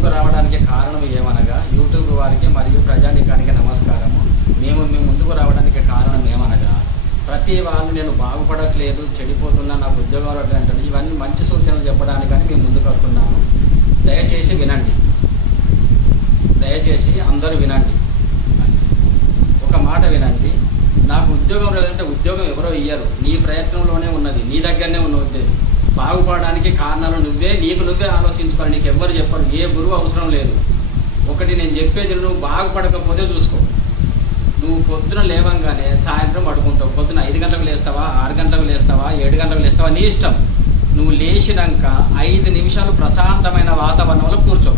ముందుకు రావడానికి కారణం ఏమనగా యూట్యూబ్ వారికి మరియు ప్రజానికానికి నమస్కారము. మీ ముందుకు రావడానికి కారణం ఏమనగా ప్రతి వాళ్ళు నేను బాగుపడట్లేదు, చెడిపోతున్నా, నాకు ఉద్యోగం రావట్లేదు, ఇవన్నీ మంచి సూచనలు చెప్పడానికి కానీ మేము ముందుకు వస్తున్నాను. దయచేసి వినండి, దయచేసి అందరూ వినండి. ఒక మాట వినండి. నాకు ఉద్యోగం లేదంటే ఉద్యోగం ఎవరో ఇయ్యరు, నీ ప్రయత్నంలోనే ఉన్నది, నీ దగ్గరనే ఉన్న ఉద్యోగం. బాగుపడడానికి కారణాలు నీకు నువ్వే ఆలోచించుకోవాలి. నీకు ఎవ్వరు చెప్పరు, ఏ గురువు అవసరం లేదు. ఒకటి నేను చెప్పేది, నువ్వు బాగుపడకపోతే చూసుకో. నువ్వు పొద్దున లేవంగానే సాయంత్రం పడుకుంటావు. పొద్దున 5 గంటలకు లేస్తావా, 6 గంటలకు లేస్తావా, 7 గంటలకు లేస్తావా, నీ ఇష్టం. నువ్వు లేచినాక 5 నిమిషాలు ప్రశాంతమైన వాతావరణంలో కూర్చో.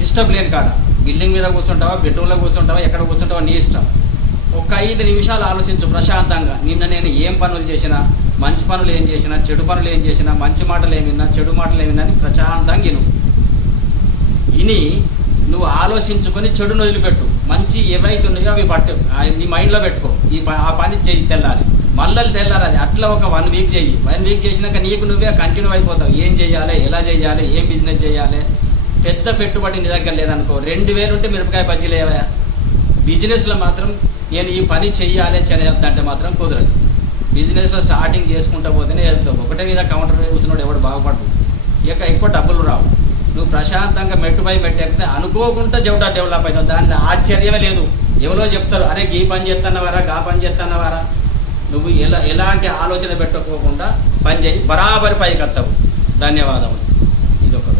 డిస్టర్బ్ లేని కాడ, బిల్డింగ్ మీద కూర్చుంటావా, బెడ్రూమ్లో కూర్చుంటావా, ఎక్కడ కూర్చుంటావా, నీ ఇష్టం. ఒక 5 నిమిషాలు ఆలోచించు ప్రశాంతంగా. నిన్న నేను ఏం పనులు చేసినా, మంచి పనులు ఏం చేసినా, చెడు పనులు ఏం చేసినా, మంచి మాటలు ఏమిన్నా, చెడు మాటలు ఏమిన్నా అని ప్రశాంతంగా ఇని నువ్వు ఆలోచించుకొని చెడును వదిలిపెట్టు. మంచి ఏవైతే ఉన్నాయో అవి నీ మైండ్లో పెట్టుకో. ఆ పని చేయి, తెల్లాలి, మళ్ళీ తెల్లాలి. అట్లా ఒక 1 వీక్ చెయ్యి. 1 వీక్ చేసినాక నీకు నువ్వే కంటిన్యూ అయిపోతావు. ఏం చేయాలి, ఎలా చేయాలి, ఏం బిజినెస్ చేయాలి. పెద్ద పెట్టుబడి నీ దగ్గర లేదనుకో, 2000 ఉంటే మిరపకాయ బజ్జీలు లేవా. బిజినెస్లో మాత్రం నేను ఈ పని చెయ్యాలి చేయొద్దంటే మాత్రం కుదరదు. బిజినెస్లో స్టార్టింగ్ చేసుకుంటూ పోతేనే వెళ్తావు. ఒకటే మీద కౌంటర్ కూర్చున్నాడు ఎవడు బాగుపడదు, ఇక ఎక్కువ డబ్బులు రావు. నువ్వు ప్రశాంతంగా మెట్టుపై ఎక్కితే అనుకోకుండా డెవలప్ అవుతావు. దానిలో ఆశ్చర్యమే లేదు. ఎవరో చెప్తారు, అరే ఈ పని చేస్తున్నవారా, గా పని చేస్తున్నవారా. నువ్వు ఎలాంటి ఆలోచన పెట్టుకోకుండా పని చేయి, బరాబరి పైకి వస్తావు. ధన్యవాదములు. ఇదొకరు.